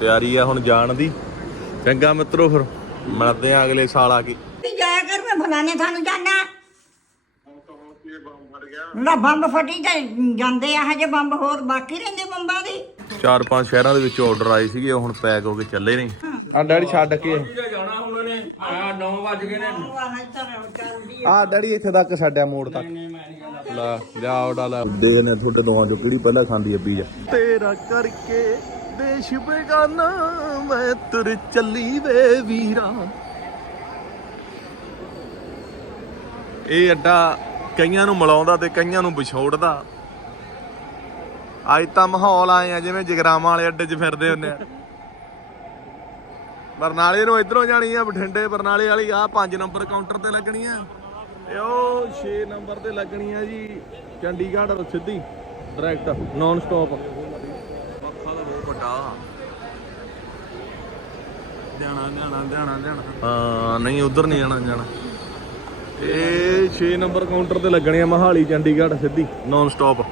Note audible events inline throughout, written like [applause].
ਤਿਆਰੀ ਆ ਹੁਣ ਜਾਣ ਦੀ। ਚੰਗਾ ਮਿੱਤਰੋ ਫਿਰ ਮਿਲਦੇ ਆ ਅਗਲੇ ਸਾਲ ਆ ਕੇ। ਜਾਇਆ ਕਰ ਮੈਂ ਫਲਾਣੇ ਥਾਨੂੰ ਜਾਣਾ। ਨਾ ਬੰਬ ਫਟੀ ਤੇ ਜਾਂਦੇ ਆ ਹਜੇ ਬੰਬ ਹੋਰ ਬਾਕੀ ਰਹਿੰਦੇ ਬੰਬਾਂ ਦੀ। ਚਾਰ ਪੰਜ ਸ਼ਹਿਰਾਂ ਦੇ ਵਿੱਚ ਆਰਡਰ ਆਏ ਸੀਗੇ ਹੁਣ ਪੈਕ ਹੋ ਕੇ ਚੱਲੇ ਨੇ। ਆ ਡੈਡੀ ਛੱਡ ਕੇ। ਜਾਣਾ ਹੁਣ ਨੇ ਆ 9 ਵਜ ਗਏ ਨੇ ਆ ਡੈਡੀ ਇੱਥੇ ਤੱਕ ਛੱਡਿਆ ਮੋੜ ਤੱਕ। ਲਾ ਜਾ ਆਉਡਾ ਲਾ ਦੇਖਨੇ ਤੁਹਾਡੇ ਦੋਵਾਂ ਚੋਂ ਕਿਹੜੀ ਪਹਿਲਾਂ ਖਾਂਦੀ ਹੈ ਪੀਜ਼ਾ। ਤੇਰਾ ਕਰਕੇ ਦੇਸ਼ ਬੇਗਾਨਾ ਮੈਂ ਤੁਰ ਚੱਲੀ ਵੇ ਵੀਰਾ। ਇਹ ਅੱਡਾ ਕਈਆਂ ਨੂੰ ਮਿਲਾਉਂਦਾ ਤੇ ਕਈਆਂ ਨੂੰ ਵਿਛੋੜਦਾ। ਅੱਜ ਤਾਂ ਮਾਹੌਲ ਆਏ ਆ, ਜਿਵੇਂ ਜਗਰਾਮਾਂ ਵਾਲੇ ਅੱਡੇ 'ਚ ਫਿਰਦੇ ਹੁੰਦੇ ਆ। ਬਰਨਾਲੇ ਨੂੰ ਇਧਰੋਂ ਜਾਣੀ ਆ ਬਠਿੰਡੇ, ਬਰਨਾਲੇ ਵਾਲੀ ਆ 5 ਨੰਬਰ ਕਾਊਂਟਰ ਤੇ ਲੱਗਣੀ ਆ। ਤੇ ਉਹ 6 ਨੰਬਰ ਤੇ ਲੱਗਣੀ ਆ ਜੀ, ਚੰਡੀਗੜ੍ਹ ਸਿੱਧੀ, ਡਾਇਰੈਕਟ ਨਾਨ ਸਟਾਪ ਜਾਣਾ ਜਾਣਾ ਜਾਣਾ ਜਾਣਾ। ਹਾਂ ਨਹੀਂ ਉਧਰ ਨਹੀਂ ਜਾਣਾ ਜਾਣਾ। ਇਹ 6 ਨੰਬਰ ਕਾਊਂਟਰ ਤੇ ਲੱਗਣੀ ਆ ਮਹਾਲੀ ਚੰਡੀਗੜ੍ਹ ਸਿੱਧੀ। Non stop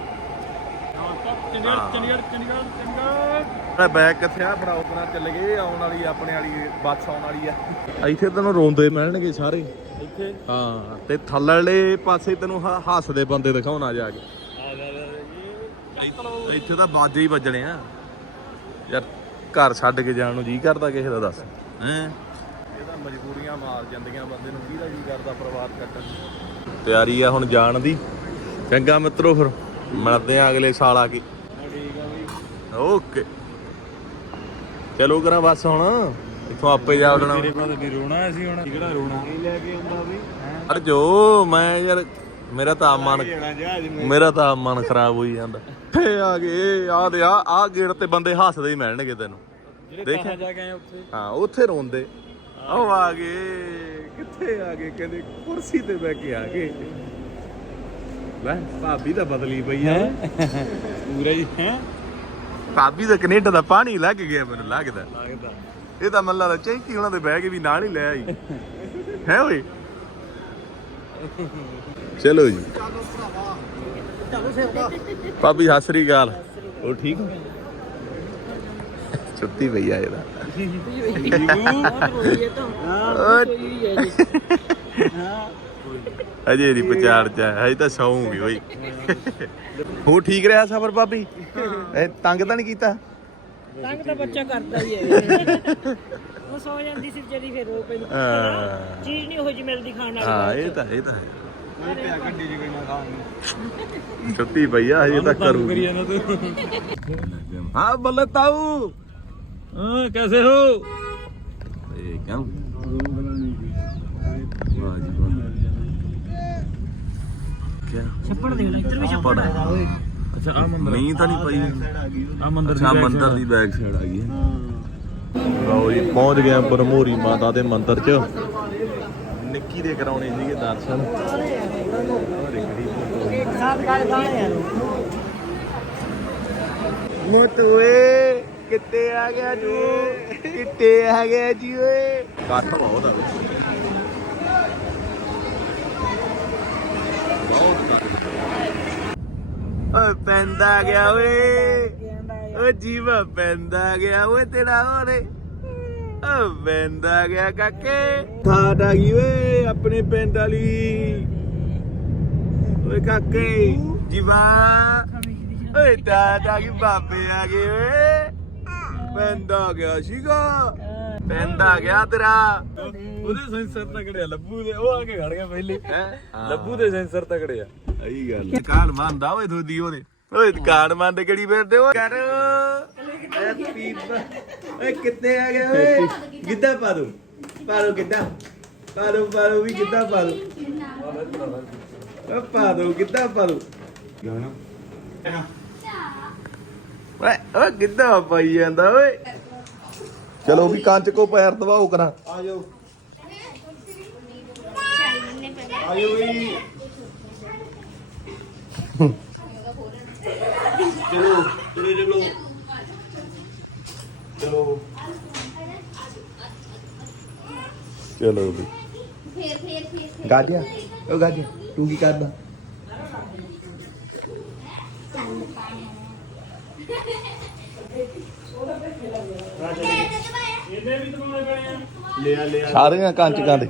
Chandigarh Chandigarh Chandigarh. Chandigarh ਇਹ ਬੈਗ ਕਿੱਥੇ ਆ? ਫੜਾ ਉਤਨਾ ਚੱਲ ਗਏ। ਆਉਣ ਵਾਲੀ ਆਪਣੇ ਵਾਲੀ ਬੱਸ ਆਉਣ ਵਾਲੀ ਆ। ਇੱਥੇ ਤੈਨੂੰ ਰੋਂਦੇ ਮਿਲਣਗੇ ਸਾਰੇ। ਇੱਥੇ? ਹਾਂ ਤੇ ਥੱਲੜੇ ਪਾਸੇ ਤੈਨੂੰ ਹੱਸਦੇ ਬੰਦੇ ਦਿਖਾਉਣਾ ਜਾ ਕੇ। ਆ ਜਾ ਜੀ। ਇੱਥੇ ਤਾਂ ਬਾਜੇ ਹੀ ਵੱਜਣੇ ਆ। ਯਾਰ ਘਰ ਛੱਡ ਕੇ ਜਾਣ ਨੂੰ ਜੀ ਕਰਦਾ ਕਿਸੇ ਦਾ ਦੱਸ। ਹੈ? ਇਹ ਤਾਂ ਮਜਬੂਰੀਆਂ ਮਾਰ ਜਾਂਦੀਆਂ ਬੰਦੇ ਨੂੰ ਕਿਹਦਾ ਜੀ ਕਰਦਾ ਪਰਿਵਾਰ ਕੱਟਣ ਤਿਆਰੀ ਆ ਹੁਣ ਜਾਣ ਦੀ। ਚੰਗਾ ਮਿੱਤਰੋ ਫਿਰ ਮਿਲਦੇ ਆ ਅਗਲੇ ਸਾਲ ਆ ਕੇ। ਠੀਕ ਆ ਬਈ। ਓਕੇ। ਚਲੋ ਕਰਾਂ ਬਸ ਹੁਣ। ਇੱਥੋਂ ਆਪੇ ਜਾ ਉਡਣਾ ਤੇਰੇ ਬਾਅਦ ਵੀ ਰੋਣਾ ਅਸੀਂ ਹੁਣ। ਕਿਹੜਾ ਰੋਣਾ? ਲੈ ਕੇ ਆਉਂਦਾ ਬਈ। ਅਰ ਜੋ ਮੈਂ ਯਾਰ ਮੇਰਾ ਤਾਂ ਆਪ ਮਨ ਮੇਰਾ ਤਾਂ ਆਪ ਮਨ ਖਰਾਬ ਹੋਈ ਜਾਂਦਾ। ਫੇ ਆ ਗਏ ਆ ਦੇ ਆ ਆ ਗੇੜ ਤੇ ਬੰਦੇ ਹੱਸਦੇ ਹੀ ਮਿਲਣਗੇ ਤੈਨੂੰ। ਦੇਖਿਆ? ਜਾ ਕੇ ਆਏ ਉੱਥੇ। ਹਾਂ ਉੱਥੇ ਰੋਂਦੇ। ਉਹ ਆ ਗਏ ਕਿੱਥੇ ਆ ਗਏ? ਕਹਿੰਦੇ ਕੁਰਸੀ ਤੇ ਬਹਿ ਕੇ ਆ ਗਏ। ਲੈ ਭਾਬੀ ਤਾਂ ਬਦਲੀ ਪਈ ਆ। ਪੂਰਾ ਹੀ ਹੈ? ਭਾਬੀ ਦਾ ਕੈਨੇਡਾ ਦਾ ਪਾਣੀ ਲੱਗ ਗਿਆ ਮੈਨੂੰ ਲੱਗਦਾ। ਲੱਗਦਾ। ਇਹ ਤਾਂ ਮੱਲਾ ਦਾ ਚੈਂਕੀ ਉਹਨਾਂ ਦੇ ਬਹਿ ਕੇ ਵੀ ਨਾਲ ਹੀ ਲੈ ਆਈ। ਹੈ ਓਏ? ਚਲੋ ਜੀ। ਭਾਬੀ ਸਤਿ ਸ੍ਰੀ ਅਕਾਲ। ਉਹ ਠੀਕ ਹੋ? ਛੁੱਟੀ ਪਈ ਆ ਇਹਦਾ। ਅਜੇ ਨਹੀਂ ਪਛਾੜ ਚ ਹਜੇ ਤਾਂ ਸੌਂਗੀ ਓਏ ਹੋ ਠੀਕ ਰਿਹਾ ਸਫਰ ਭਾਬੀ? ਇਹ ਤੰਗ ਤਾਂ ਨਹੀਂ ਕੀਤਾ? ਤੰਗ ਤਾਂ ਬੱਚਾ ਕਰਦਾ ਹੀ ਹੈ। ਉਹ ਸੌ ਜਾਂਦੀ ਸੀ ਵਿਚਾਰੀ ਫਿਰ ਉਹ ਪੈਂਦੀ ਚੀਜ਼ ਨਹੀਂ ਉਹ ਜੀ ਮਿਲਦੀ ਖਾਣ ਵਾਲੀ। ਹਾਂ ਇਹ ਤਾਂ ਇਹ ਤਾਂ ਹੈ। ਮੈਂ ਪਿਆ ਗੱਡੀ ਚ ਕੋਈ ਨਾ ਖਾਣ ਛੁੱਟੀ ਪਈ ਆ ਹਜੇ ਤੱਕ ਕਰੀ ਹਾਂ ਬੱਲੇ ਤਾਊ। ਹਾਂ ਕੈਸੇ ਹੋ? ਇਹ ਕਿਉਂ ਵਾਹ ਜੀ ਵਾਹ ਕਿਆ ਛੱਪੜ ਦੇਖ ਲੈ ਇੱਧਰ ਵੀ ਛੱਪੜ ਪੜਾ ਹੈਗਾ ਓਏ ਅੱਛਾ ਆ ਮੰਦਰ ਮੀਂਹ ਤਾਂ ਨਹੀਂ ਪਈ। ਆ ਮੰਦਰ ਅੱਛਾ ਮੰਦਰ ਦੀ ਬੈਕ ਸਾਈਡ ਆ ਗਈ ਹੈ। ਲਓ ਜੀ ਪਹੁੰਚ ਗਏ ਬਰਮੋਰੀ ਮਾਤਾ ਦੇ ਮੰਦਿਰ 'ਚ। ਨਿੱਕੀ ਦੇ ਕਰਾਉਣੇ ਸੀਗੇ ਦਰਸ਼ਨ। ਮੋਤੂਏ ਕਿੱਤੇ ਆ ਗਿਆ ਤੂੰ? ਕਿੱਤੇ ਆ ਗਿਆ ਜੀ ਓਏ? ਕੱਟ ਬਹੁਤ ਆ ਓਏ ਪੈਂਦਾ ਗਿਆ ਓਏ। ਓ ਜੀਵਾ ਪੈਂਦਾ ਗਿਆ ਓਏ ਤੇਰਾ ਓਰੇ ਓ ਪੈਂਦਾ ਗਿਆ ਕਾਕੇ। ਠਾਟ ਆ ਗਈ ਓਏ ਆਪਣੇ ਪਿੰਡ ਵਾਲੀ। ਓਏ ਕਾਕੇ ਜੀਵਾ। ਓਏ ਆ ਗਈ ਬਾਬੇ ਆ ਗਏ ਓਏ। ਆ ਗਿਆ ਸੀਗਾ। ਆ ਗਿਆ ਤੇਰਾ। ਉਹਦੇ ਸੈਂਸਰ ਤਕੜੇ ਆ ਲੱਭੂ ਦੇ ਉਹ ਆ ਕੇ ਖੜ ਗਿਆ ਪਹਿਲੇ। ਹੈ? ਲੱਭੂ ਦੇ ਸੈਂਸਰ ਤਕੜੇ ਆ। ਸਹੀ ਗੱਲ ਕਾਣ ਮੰਨਦਾ ਓਏ ਦੋਦੀ ਉਹਦੇ? ਓਏ ਕਾਣ ਮੰਨਦੇ ਕਿਹੜੀ ਫਿਰਦੇ ਓ ਕਰ। ਹੈਪੀ ਓਏ ਕਿੱਥੇ ਆ ਗਿਆ ਓਏ? ਗਿੱਧਾ ਪਾ ਦੋ। ਪਾ ਦੋ ਗਿੱਧਾ। ਪਾ ਦੋ ਪਾ ਦੋ ਵੀ ਗਿੱਧਾ ਪਾ ਦੋ। ਓ ਪਾ ਦੋ ਗਿੱਧਾ ਪਾ ਦੋ। ਓਏ ਓ ਗਿੱਧਾ ਪਾਈ ਜਾਂਦਾ ਓਏ। ਚਲੋ ਵੀ ਕੰਚ ਕੋ ਪੈਰ ਦਵਾਓ ਕਰਾਂ। ਆਜੋ। ਆਜੋ ਵੀ। ਚਲੋ ਚਲੋ ਚਲੋ। ਚਲੋ। ਚਲੋ ਵੀ। ਫੇਰ ਫੇਰ ਫੇਰ ਗਾਜਿਆ। ਉਹ ਗਾਜਿਆ। ਤੂੰ ਕੀ ਕਰਦਾ। ਇਹਦੇ ਵੀ ਤਮਾਉਣੇ ਪੈਣੇ ਆ ਲਿਆ ਲਿਆ। ਸਾਰੀਆਂ ਕੰਚਕਾਂ ਦੇ।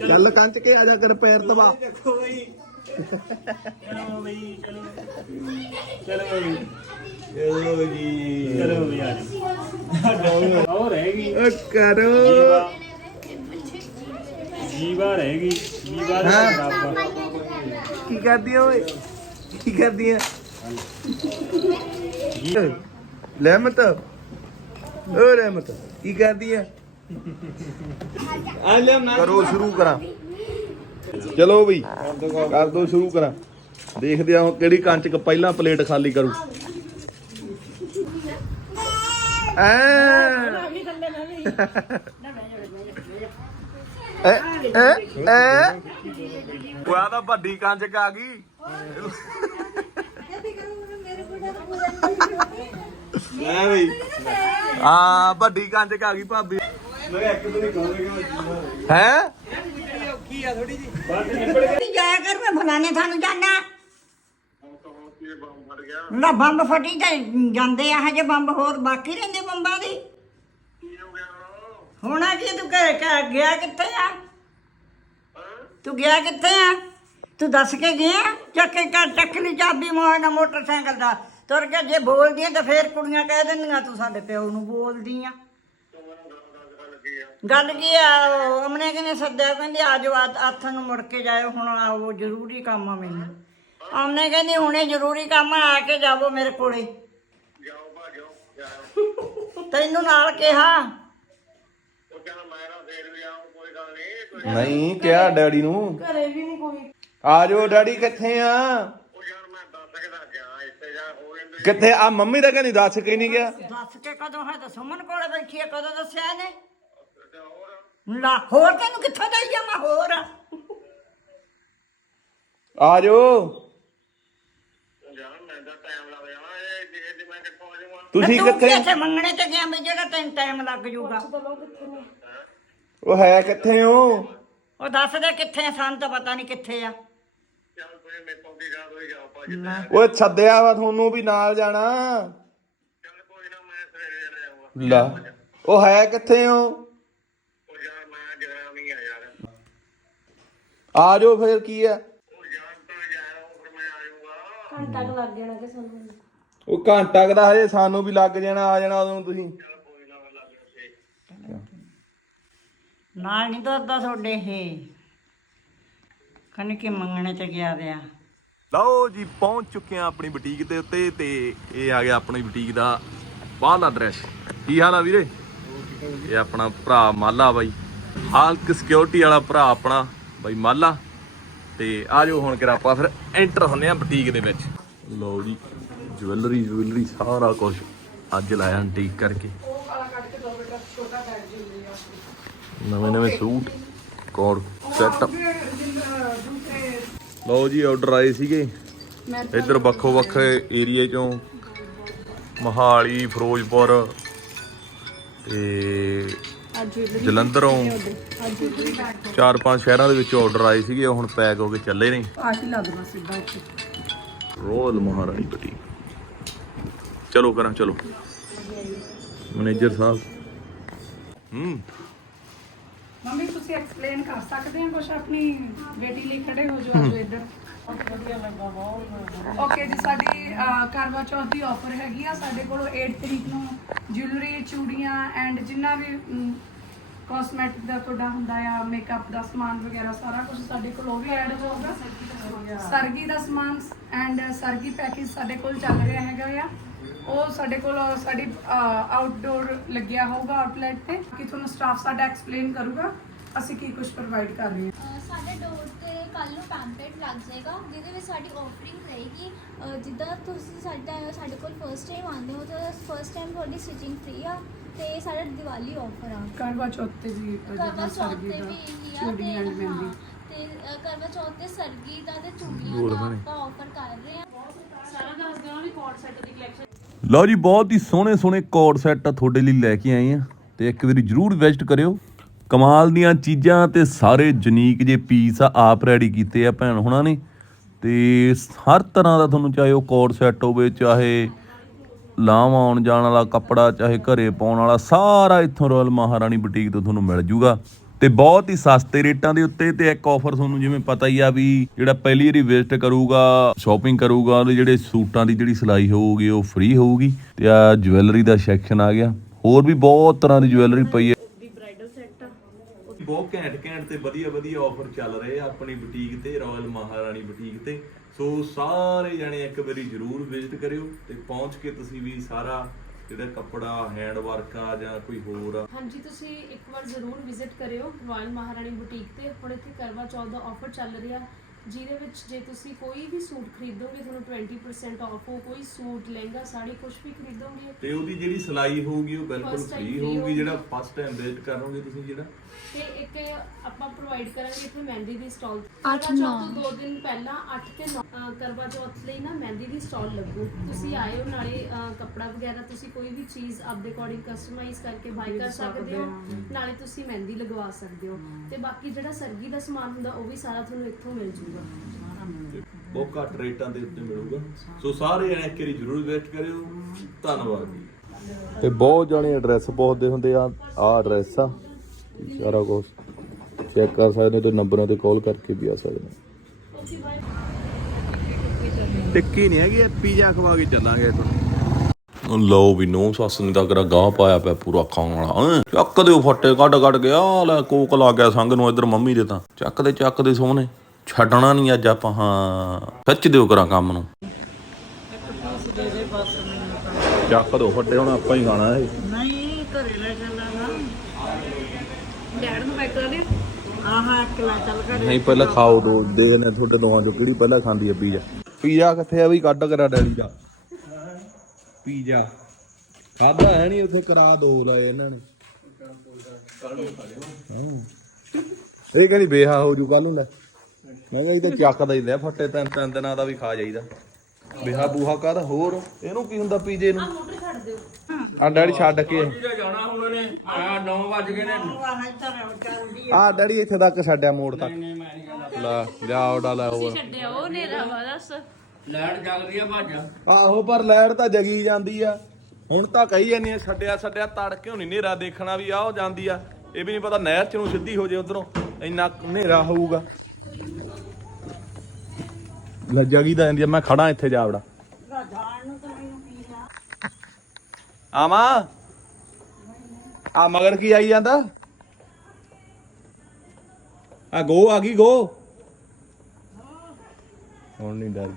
ਚੱਲ ਕੰਚ ਕੇ ਆ ਜਾ ਕਰ ਪੈਰ ਦਬਾ ਚਲੋ ਬਈ। ਚਲੋ ਬਈ ਚਲੋ। ਚਲੋ ਬਈ। ਚਲੋ ਜੀ ਚਲੋ ਬਈ ਆ ਜਾਓ ਹੋਰ ਓ ਕਰੋ ਜੀਵਾ ਰਹੇਗੀ ਜੀਵਾ ਦਾ ਹਾਂ। ਰੱਬ। ਕੀ ਕਰਦੀ ਆ ਓਏ? ਕੀ ਕਰਦੀ ਆ? ਲੈਮਤ ਓ ਲੈਮਤ ਕੀ ਕਰਦੀ ਆ? ਆ ਲੈ ਕਰੋ ਸ਼ੁਰੂ ਕਰਾਂ। ਚਲੋ ਬਈ ਕਰ ਦੋ ਸ਼ੁਰੂ ਕਰਾਂ। ਦੇਖਦੇ ਆ ਹੁਣ ਕਿਹੜੀ ਕੰਚ ਕ ਪਹਿਲਾਂ ਪਲੇਟ ਖਾਲੀ ਕਰੂ। ਐ। ਵੀ ਥੱਲੇ ਮੈਂ ਵੀ। [laughs] ਐ ਐ ਐ। ਉਹ ਆ ਤਾਂ ਵੱਡੀ ਕੰਚ ਕ ਆ ਗਈ। ਐ ਬਈ। ਆ ਵੱਡੀ ਕੰਚ ਕ ਆ ਗਈ ਭਾਬੀ। ਮੈਂ ਕਿਹਾ ਇੱਕ ਦਿਨ ਕਹਾਂਗਾ ਹੈ? ਜਾਇਆ ਕਰ ਮੈਂ ਫਲਾਣੇ ਥਾਂ ਜਾਣਾ ਨਾ ਬੰਬ ਫਟੀ ਤੇ ਜਾਂਦੇ ਆ ਹਜੇ ਬੰਬ ਹੋਰ ਬਾਕੀ ਰਹਿੰਦੇ ਬੰਬਾਂ ਦੀ। ਹੋਣਾ ਕੀ ਤੂੰ ਕਹਿ ਕਹਿ ਗਿਆ ਕਿੱਥੇ ਆ? ਤੂੰ ਗਿਆ ਕਿੱਥੇ ਆ? ਤੂੰ ਦੱਸ ਕੇ ਗਿਆ ਚੱਕ ਕੇ ਘਰ ਚੱਕ ਲਈ ਚਾਬੀ ਮੋੜ ਨਾ ਮੋਟਰਸਾਈਕਲ ਦਾ। ਤੁਰ ਕੇ ਜੇ ਬੋਲਦੀ ਆ ਤਾਂ ਫੇਰ ਕੁੜੀਆਂ ਕਹਿ ਦਿੰਦੀਆਂ ਤੂੰ ਸਾਡੇ ਪਿਓ ਨੂੰ ਬੋਲਦੀ ਆ ਗੱਲ ਕੀ ਆ ਅਮਨੇ ਕਹਿੰਦੇ ਸੱਦਿਆ? ਕਹਿੰਦੀ ਆ ਜਾਓ ਆ- ਹੱਥ ਨੂੰ ਮੁੜ ਕੇ ਜਾਇਓ ਹੁਣ ਆਓ ਜ਼ਰੂਰੀ ਕੰਮ ਆ ਮੈਨੂੰ। ਅਮਨੇ ਕਹਿੰਦੀ ਹੁਣੇ ਜ਼ਰੂਰੀ ਕੰਮ ਆ ਆ ਕੇ ਜਾਵੋ ਮੇਰੇ ਕੋਲੇ। ਤੈਨੂੰ ਨਾਲ ਕਿਹਾ। ਨਹੀਂ ਕਿਹਾ ਡੈਡੀ ਨੂੰ। ਘਰੇ ਵੀ ਨਹੀਂ ਕੋਈ। ਆ ਜਾਓ ਡੈਡੀ ਕਿੱਥੇ ਆ? ਕਿੱਥੇ? ਆ ਮੰਮੀ ਤਾਂ ਕਹਿੰਦੀ ਦੱਸ ਕੇ ਨਹੀਂ ਗਿਆ। ਦੱਸ ਕੇ ਕਦੋਂ ਹੈ? ਤਾਂ ਸੁਮਨ ਕੋਲੇ ਬੈਠੀ ਆ ਕਦੋਂ ਦੱਸਿਆ ਇਹਨੇ? ਲਾ ਹੋਰ? ਤੈਨੂੰ ਕਿੱਥੋਂ ਦੇਈ ਜਾਵਾਂ ਹੋਰ ਆ ਜਾਓ। ਤੁਸੀਂ ਤੂੰ ਕਿੱਥੇ ਇੱਥੇ ਮੰਗਣੇ ਤੇ ਗਿਆ ਵੀ ਜਿਹੜਾ ਤੈਨੂੰ ਟਾਈਮ ਲੱਗ ਜਾਊਗਾ। ਉਹ ਹੈ ਕਿੱਥੇ ਹੋ? ਉਹ ਦੱਸ ਦੇ ਕਿੱਥੇ ਆ ਸਾਨੂੰ ਤਾਂ ਪਤਾ ਨਹੀਂ ਕਿੱਥੇ ਆ। ਓਏ ਛੱਡਿਆ ਵਾ ਤੁਹਾਨੂੰ ਵੀ ਨਾਲ ਜਾਣਾ। ਲਾ ਉਹ ਹੈ ਕਿੱਥੇ ਹੋ? ਆ ਜਾਓ ਫੇਰ ਕੀ ਆ? ਘੰਟਾ ਕੁ ਲੱਗ ਜਾਣਾ ਕਿ ਸਾਨੂੰ। ਉਹ ਘੰਟਾ ਕਦਾ ਹਜੇ ਸਾਨੂੰ ਵੀ ਲੱਗ ਜਾਣਾ ਆ ਜਾਣਾ ਉਦੋਂ ਤੁਸੀਂ। ਨਾਲ ਨਹੀਂ ਦੱਸਦਾ ਤੁਹਾਡੇ ਇਹ। ਖਨ ਕੇ ਮੰਗਣੇ ਤੇ ਗਿਆ ਵਿਆ ਲਓ ਜੀ ਪਹੁੰਚ ਚੁੱਕੇ ਆ ਆਪਣੀ ਬੁਟੀਕ ਦੇ ਉੱਤੇ ਤੇ ਇਹ ਆ ਗਿਆ ਆਪਣੀ ਬੁਟੀਕ ਦਾ ਬਾਹਰਲਾ ਡਰੈਸ ਕੀ ਹਾਲ ਆ ਵੀਰੇ? ਇਹ ਆਪਣਾ ਭਰਾ ਮਾਲਾ ਬਾਈ। ਹਾਲਕ ਸਿਕਿਉਰਿਟੀ ਵਾਲਾ ਭਰਾ ਆਪਣਾ ਬਾਈ ਮਾਲਾ। ਤੇ ਆ ਜਾਓ ਹੁਣ ਕਿਰਾ ਆਪਾਂ ਫਿਰ ਐਂਟਰ ਹੁੰਨੇ ਆ ਬੁਟੀਕ ਦੇ ਵਿੱਚ। ਲਓ ਜੀ ਜੁਐਲਰੀ ਜੁਐਲਰੀ ਸਾਰਾ ਕੁਝ ਅੱਜ ਲਾਇਆ ਅੰਟੀਕ ਕਰਕੇ। ਨਵੇਂ ਨਵੇਂ ਸੂਟ ਕੋਡ ਸੈਟ ਲਓ ਜੀ ਆਰਡਰ ਆਏ ਸੀਗੇ। ਇੱਧਰ ਵੱਖੋ ਵੱਖ ਏਰੀਏ ਚੋਂ ਮਹਾਲੀ ਫਿਰੋਜ਼ਪੁਰ ਤੇ ਜਲੰਧਰੋਂ ਚਾਰ ਪੰਜ ਸ਼ਹਿਰਾਂ ਦੇ ਵਿੱਚ ਆਰਡਰ ਆਏ ਸੀਗੇ। ਹੁਣ ਪੈਕ ਹੋ ਕੇ ਚੱਲੇ ਨੇ। ਆਹੀ ਲੱਗਣਾ ਸਿੱਧਾ ਉੱਤੇ ਰੋਲ ਮਹਾਰਾਣੀ ਬਟੀ ਚਲੋ ਕਰਾਂ ਚਲੋ। ਮੈਨੇਜਰ ਸਾਹਿਬ। ਹੂੰ। ਮੰਮੀ ਤੁਸੀਂ ਐਕਸਪਲੇਨ ਕਰ ਸਕਦੇ ਹੋ ਕੁਝ ਆਪਣੀ ਬੇਟੀ ਲਈ ਖੜੇ ਹੋ ਜਾਓ ਆਜੋ ਇੱਧਰ। ਓਕੇ ਜੀ ਸਾਡੀ ਕਰਵਾ ਚੌਥ ਦੀ ਆਫਰ ਹੈਗੀ ਆ। ਸਾਡੇ ਕੋਲ 8 ਤਰੀਕ ਨੂੰ ਜੁਐਲਰੀ ਚੂੜੀਆਂ ਐਂਡ ਜਿੰਨਾ ਵੀ ਕਾਸਮੈਟਿਕ ਦਾ ਤੁਹਾਡਾ ਹੁੰਦਾ ਆ ਮੇਕਅਪ ਦਾ ਸਮਾਨ ਵਗੈਰਾ ਸਾਰਾ ਕੁਝ ਸਾਡੇ ਕੋਲ ਉਹ ਵੀ ਐਡ ਹੋਊਗਾ ਸਰਗੀ ਦਾ ਸਮਾਨ। ਐਂਡ ਸਰਗੀ ਪੈਕੇਜ ਸਾਡੇ ਕੋਲ ਚੱਲ ਰਿਹਾ ਹੈਗਾ ਆ। ਉਹ ਸਾਡੇ ਕੋਲ ਸਾਡੀ ਆਊਟਡੋਰ ਲੱਗਿਆ ਹੋਊਗਾ ਆਊਟਲੈਟ ਤੇ ਕਿ ਤੁਹਾਨੂੰ ਸਟਾਫ ਸਾਡਾ ਐਕਸਪਲੇਨ ਕਰੂਗਾ ਅਸੀਂ ਕੀ ਕੁਝ ਪ੍ਰੋਵਾਈਡ ਕਰ ਰਹੇ ਹਾਂ। ਸਾਡੇ ਡੋਰ ਤੇ ਕੱਲ ਨੂੰ ਪੈਂਪਲੇਟ ਲੱਗ ਜਾਏਗਾ ਜਿਹਦੇ ਵਿੱਚ ਸਾਡੀ ਆਫਰਿੰਗ ਰਹੇਗੀ। ਜਿੱਦਾਂ ਤੁਸੀਂ ਸਾਡਾ ਸਾਡੇ ਕੋਲ ਫਰਸਟ ਟਾਈਮ ਆਉਂਦੇ ਹੋ ਤਾਂ ਫਰਸਟ ਟਾਈਮ ਤੁਹਾਡੀ ਸਟਿਚਿੰਗ ਫ੍ਰੀ ਆ ਤੇ ਸਾਡਾ ਦੀਵਾਲੀ ਆਫਰ ਆ। ਕਰਵਾ ਚੌਥ ਤੇ ਅਹ, ਕਰਵਾ ਚੌਥ ਤੇ ਦਾ ਵੀ ਇਹੀ ਆ ਚੂੜੀ ਤੇ ਐਂਡ ਮਹਿੰਦੀ। ਤੇ ਕਰਵਾ ਚੌਥ ਤੇ ਸਰਗੀ ਦਾ ਤੇ ਚੂੜੀਆਂ ਦਾ। ਆਪਾਂ ਆਫਰ ਕਰ ਰਹੇ ਆ ਲਓ ਜੀ, ਬਹੁਤ ਹੀ ਸੋਹਣੇ ਸੋਹਣੇ ਕੋਡ ਸੈੱਟ ਤੁਹਾਡੇ ਲਈ ਲੈ ਕੇ ਆਏ ਆ ਤੇ ਇੱਕ ਵਾਰੀ ਜਰੂਰ ਵਿਜ਼ਿਟ ਕਰਿਓ। ਕਮਾਲ ਦੀਆਂ ਚੀਜ਼ਾਂ ਤੇ ਸਾਰੇ ਯੂਨੀਕ ਜੇ ਪੀਸ ਆ, ਆਪ ਰੈਡੀ ਕੀਤੇ ਆ ਭੈਣ ਹੁਣਾਂ ਨੇ। ਤੇ ਹਰ ਤਰ੍ਹਾਂ ਦਾ ਤੁਹਾਨੂੰ ਚਾਹੇ ਉਹ ਕੋਡ ਸੈੱਟ ਹੋਵੇ, ਚਾਹੇ ਲਾਵਾਂ ਆਉਣ ਜਾਣ ਵਾਲਾ ਕੱਪੜਾ, ਚਾਹੇ ਘਰੇ ਪਾਉਣ ਵਾਲਾ, ਸਾਰਾ ਇੱਥੋਂ ਰੋਇਲ ਮਹਾਰਾਣੀ ਬੁਟੀਕ ਤੋਂ ਤੁਹਾਨੂੰ ਮਿਲ ਜੂਗਾ। ਤੇ ਬਹੁਤ ਹੀ ਸਸਤੇ ਰੇਟਾਂ ਦੇ ਉੱਤੇ ਤੇ ਇੱਕ ਆਫਰ ਤੁਹਾਨੂੰ ਜਿਵੇਂ ਪਤਾ ਹੀ ਆ ਵੀ ਜਿਹੜਾ ਪਹਿਲੀ ਵਾਰੀ ਵਿਜ਼ਿਟ ਕਰੂਗਾ ਸ਼ਾਪਿੰਗ ਕਰੂਗਾ, ਉਹਦੇ ਜਿਹੜੇ ਸੂਟਾਂ ਦੀ ਜਿਹੜੀ ਸਿਲਾਈ ਹੋਊਗੀ, ਉਹ ਫ੍ਰੀ ਹੋਊਗੀ ਤੇ ਆ ਜੁਐਲਰੀ ਦਾ ਸੈਕਸ਼ਨ ਆ ਗਿਆ। ਹੋਰ ਵੀ ਬਹੁਤ ਤਰ੍ਹਾਂ ਦੀ ਜੁਐਲਰੀ ਪਈ ਹੈ। ਬਹੁਤ ਘੈਂਟ ਘੈਂਟ ਤੇ ਵਧੀਆ ਵਧੀਆ ਆਫਰ ਚੱਲ ਰਹੇ ਆ ਆਪਣੀ ਬੁਟੀਕ ਤੇ ਰਾਇਲ ਮਹਾਰਾਣੀ ਬੁਟੀਕ ਤੇ। ਸੋ ਸਾਰੇ ਜਣੇ ਇੱਕ ਵਾਰੀ ਜਰੂਰ ਵਿਜ਼ਿਟ ਕਰਿਓ ਤੇ ਪਹੁੰਚ ਕੇ ਤੁਸੀਂ ਵੀ ਸਾਰਾ ਜਿਹੜਾ ਕੱਪੜਾ ਹੈਂਡ ਵਰਕ ਆ ਜਾਂ ਕੋਈ ਹੋਰ ਆ? ਹਾਂਜੀ ਤੁਸੀਂ ਇੱਕ ਵਾਰ ਜ਼ਰੂਰ ਵਿਜ਼ਿਟ ਕਰਿਓ ਰਾਇਲ ਮਹਾਰਾਣੀ ਬੁਟੀਕ ਤੇ। ਹੁਣ ਇੱਥੇ ਕਰਵਾ ਚੌਥ ਦਾ ਆਫਰ ਚੱਲ ਰਿਹਾ ਜਿਹਦੇ ਵਿੱਚ ਜੇ ਤੁਸੀਂ ਕੋਈ ਵੀ ਸੂਟ ਖਰੀਦੋਗੇ ਤੁਹਾਨੂੰ 20% ਆਫ ਹੋ। ਕੋਈ ਸੂਟ ਲਹਿੰਗਾ ਸਾੜੀ ਕੁਝ ਵੀ ਖਰੀਦੋਗੇ। ਤੇ ਉਹਦੀ ਜਿਹੜੀ ਸਿਲਾਈ ਹੋਊਗੀ ਉਹ ਬਿਲਕੁਲ First time ਫ੍ਰੀ free ਹੋਊਗੀ ਹੋਊਗੀ। ਜਿਹੜਾ ਫਸਟ ਟਾਈਮ ਵਿਜ਼ਿਟ ਕਰੋਗੇ ਤੁਸੀਂ ਜਿਹੜਾ? ਤੇ ਇੱਕ ਆਪਾਂ ਪ੍ਰੋਵਾਈਡ ਕਰਾਂਗੇ ਇੱਥੇ ਮਹਿੰਦੀ ਦੀ ਸਟਾਲ ਅੱਠ, ਕਰਵਾ ਨੌ। ਚੌਥ ਤੋਂ ਦੋ ਦਿਨ ਪਹਿਲਾਂ 8 ਤੇ 9 ਕਰਵਾ ਚੌਥ ਲਈ ਨਾ ਮਹਿੰਦੀ ਦੀ ਸਟਾਲ ਲੱਗੂ। ਤੁਸੀਂ ਆਇਓ ਨਾਲੇ ਅਹ, ਕੱਪੜਾ ਵਗੈਰਾ ਤੁਸੀਂ ਕੋਈ ਵੀ ਚੀਜ਼ ਆਪਦੇ ਅਕੋਰਡਿੰਗ ਕਸਟਮਾਈਜ਼ ਕਰਕੇ ਬਾਈ ਕਰ ਸਕਦੇ ਹੋ। ਨਾਲੇ ਤੁਸੀਂ ਮਹਿੰਦੀ ਲਗਵਾ ਸਕਦੇ ਹੋ। ਤੇ ਬਾਕੀ ਜਿਹੜਾ ਸਰਗੀ ਦਾ ਸਮਾਨ ਹੁੰਦਾ ਉਹ ਵੀ ਸਾਰਾ ਤੁਹਾਨੂੰ ਇੱਥੋਂ ਮਿਲ ਜੂਗਾ। ਬਹੁਤ ਘੱਟ ਰੇਟਾਂ ਦੇ ਉੱਤੇ ਮਿਲੂਗਾ। ਸੋ ਸਾਰੇ ਜਣੇ ਇੱਕ ਵਾਰੀ ਜਰੂਰ ਵਿਜ਼ਿਟ ਕਰਿਓ। ਧੰਨਵਾਦ ਜੀ। ਤੇ ਬਹੁਤ ਜਾਣੇ ਐਡਰੈਸ ਪੁੱਛਦੇ ਹੁੰਦੇ ਆ ਆ ਐਡਰੈਸ ਆ। ਸਾਰਾ ਕੁਝ ਚੈੱਕ ਕਰ ਸਕਦੇ ਹੋ ਤੇ ਨੰਬਰਾਂ ਤੇ ਕਾਲ ਕਰਕੇ ਵੀ ਆ ਸਕਦੇ ਹੋ। ਟਿੱਕੀ ਨਹੀਂ ਹੈਗੀ ਪੀਜ਼ਾ ਖਵਾ ਕੇ ਚੱਲਾਂਗੇ ਤੁਹਾਨੂੰ ਲਓ ਵੀ ਨੋ ਸੱਸ ਨੇ ਤਾਂ ਕਰਾ ਗਾਹ ਪਾਇਆ ਪਿਆ ਪੂਰਾ ਖਾਣ ਵਾਲਾ। ਚੱਕ ਦਿਓ ਫੱਟੇ ਕੱਢ ਕੱਢ ਕੇ ਆ ਲੈ ਕੋਕ ਲਾ ਗਿਆ ਸੰਗ ਨੂੰ ਇੱਧਰ ਮੰਮੀ ਦੇ ਤਾਂ। ਚੱਕ ਦੇ ਚੱਕ ਦੇ ਸੋਹਣੇ ਛੱਡਣਾ ਨਹੀਂ ਅੱਜ ਆਪਾਂ ਹਾਂ। ਖਿੱਚ ਦਿਓ ਕਰਾਂ ਕੰਮ ਨੂੰ। ਚੱਕ ਦਿਓ ਫੱਟੇ ਹੁਣ ਆਪਾਂ ਹੀ ਖਾਣਾ ਹੈ ਨਹੀਂ ਘਰੇ ਲੈ ਚੱਲਾਂਗਾ। ਡੈਡ ਨੂੰ ਪੈਕ ਕਰਾ ਦੇ ਆਹਾਂ ਅਕਲਾ ਚੱਲ ਘਰੇ। ਨਹੀਂ ਪਹਿਲਾਂ ਖਾਓ ਦੋ ਦੇਖਨੇ ਤੁਹਾਡੇ ਦੋਵਾਂ ਚੋਂ ਕਿਹੜੀ ਪਹਿਲਾਂ ਖਾਂਦੀ ਹੈ ਪੀਜ਼ਾ? ਪੀਜ਼ਾ ਕਿੱਥੇ ਆ ਵੀ ਕੱਢ ਕਰਾ ਡੈਡੀ ਦਾ? ਪੀਜ਼ਾ। ਖਾਦਾ ਹੈ ਨਹੀਂ ਉੱਥੇ ਕਰਾ ਦੋ ਲਏ ਇਹਨਾਂ ਨੇ। ਹਾਂ। ਇਹ ਕਹਿੰਦੀ ਬੇਹਾ ਹੋ ਜੂ ਕੱਲ ਨੂੰ ਲੈ। ਮੈਂ ਕਿਹਾ ਇਹ ਤਾਂ ਚੱਕਦਾ ਹੀ ਲੈ ਫੱਟੇ ਤਿੰਨ ਤਿੰਨ ਦਿਨਾਂ ਦਾ ਵੀ ਖਾ ਜਾਈਦਾ। ਬੇਹਾ ਬੂਹਾ ਕਰ ਹੋਰ ਇਹਨੂੰ ਕੀ ਹੁੰਦਾ ਪੀਜੇ ਨੂੰ? ਆ ਡੈਡੀ ਛੱਡ ਕੇ। ਜਾਣਾ ਹੁਣ ਨੇ ਆ 9 ਵਜ ਗਏ ਨੇ। ਆਹਾਂ ਇੱਧਰ ਚੱਲਦੀ ਆ ਡੈਡੀ ਇੱਥੇ ਤੱਕ ਛੱਡਿਆ ਮੋੜ ਤੱਕ। ਲੈ ਲਿਆ ਉਹਦਾ ਲੈ ਹੋਰ। ਛੱਡਿਆ ਉਹ ਨੇਰਾ ਵਾ ਦੱਸ। ਲੈਟ ਜਗਦੀ ਆ ਭੱਜ। ਆਹੋ ਪਰ ਲੈਟ ਤਾਂ ਜਗੀ ਜਾਂਦੀ ਆ। ਹੁਣ ਤਾਂ ਕਹੀ ਜਾਂਦੀ ਆ ਛੱਡਿਆ ਛੱਡਿਆ ਤੜਕੇ ਹੁਣੀ ਹਨੇਰਾ ਦੇਖਣਾ ਵੀ ਆਹ ਜਾਂਦੀ ਆ। ਇਹ ਵੀ ਨਹੀਂ ਪਤਾ ਨਹਿਰ ਚ ਨੂੰ ਸਿੱਧੀ ਹੋ ਜੇ ਉਧਰੋਂ ਇੰਨਾ ਹਨੇਰਾ ਹੋਊਗਾ। ਲੈ ਜਗੀ ਤਾਂ ਜਾਂਦੀ ਆ ਮੈਂ ਖੜਾ ਇੱਥੇ ਜਾ ਵੜਾ ਆਵਾਂ। ਆ ਮਗਰ ਕੀ ਆਈ ਜਾਂਦਾ? ਆ ਗੋ ਆ ਗਈ ਗੋ। ਹੁਣ ਨਹੀਂ ਡਰ